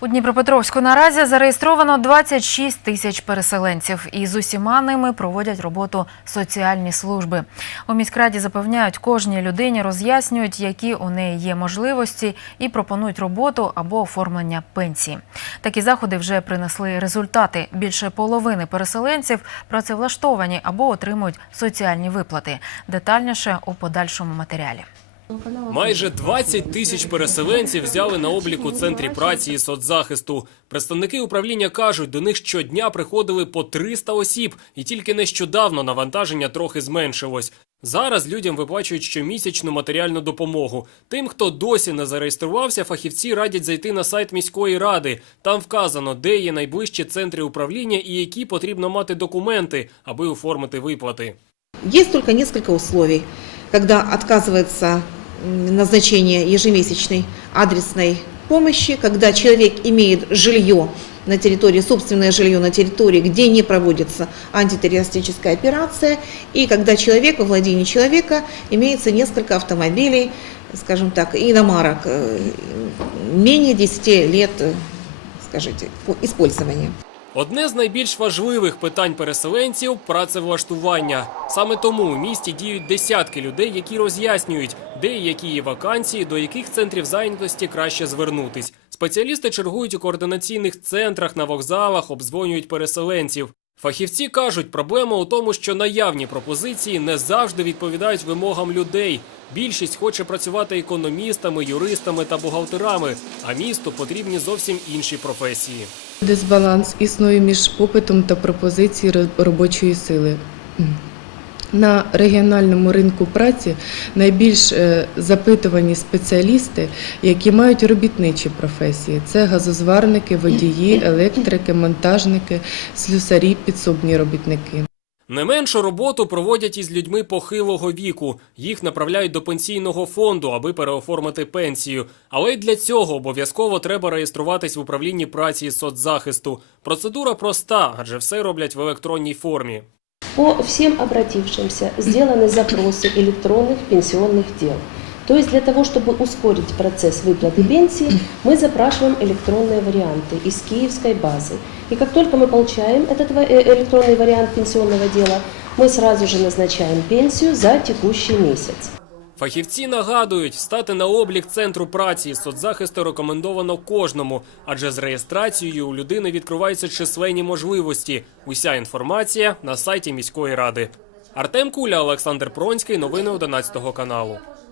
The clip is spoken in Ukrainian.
У Дніпропетровську наразі зареєстровано 26 тисяч переселенців, і з усіма ними проводять роботу соціальні служби. У міськраді запевняють, кожній людині роз'яснюють, які у неї є можливості, і пропонують роботу або оформлення пенсії. Такі заходи вже принесли результати. Більше половини переселенців працевлаштовані або отримують соціальні виплати. Детальніше у подальшому матеріалі. Майже 20 тисяч переселенців взяли на облік у центрі праці і соцзахисту. Представники управління кажуть, до них щодня приходили по 300 осіб, і тільки нещодавно навантаження трохи зменшилось. Зараз людям виплачують щомісячну матеріальну допомогу. Тим, хто досі не зареєструвався, фахівці радять зайти на сайт міської ради. Там вказано, де є найближчі центри управління і які потрібно мати документи, аби оформити виплати. Только несколько условий, когда отказывается м, назначение ежемесячной адресной помощи, когда человек имеет жилье на территории, собственное жилье на территории, где не проводится антитеррористическая операция, и когда человек во владении человека имеется несколько автомобилей, скажем так, иномарок, э, менее 10 лет, э, скажите, по- использования. Одне з найбільш важливих питань переселенців працевлаштування. Саме тому у місті діють десятки людей, які роз'яснюють, де і які є вакансії, до яких центрів зайнятості краще звернутись. Спеціалісти чергують у координаційних центрах на вокзалах, обдзвонюють переселенців. Фахівці кажуть, проблема у тому, що наявні пропозиції не завжди відповідають вимогам людей. Більшість хоче працювати економістами, юристами та бухгалтерами, а місту потрібні зовсім інші професії. Дисбаланс існує між попитом та пропозицією робочої сили. На регіональному ринку праці найбільш е, запитувані спеціалісти, які мають робітничі професії: це газозварники, водії, електрики, монтажники, слюсарі, підсобні робітники. Не меншу роботу проводять із людьми похилого віку. Їх направляють до пенсійного фонду, аби переоформити пенсію. Але й для цього обов'язково треба реєструватись в управлінні праці і соцзахисту. Процедура проста, адже все роблять в електронній формі. По всем обратившимся сделаны запросы электронных пенсионных дел. То есть для того, чтобы ускорить процесс выплаты пенсии, мы запрашиваем электронные варианты из киевской базы. И как только мы получаем этот ва- э, электронный вариант пенсионного дела, мы сразу же назначаем пенсию за текущий месяц. Фахівці нагадують, стати на облік центру праці і соцзахисту рекомендовано кожному, адже з реєстрацією у людини відкриваються численні можливості. Уся інформація на сайті міської ради. Артем Куля, Олександр Пронський. Новини 11 каналу.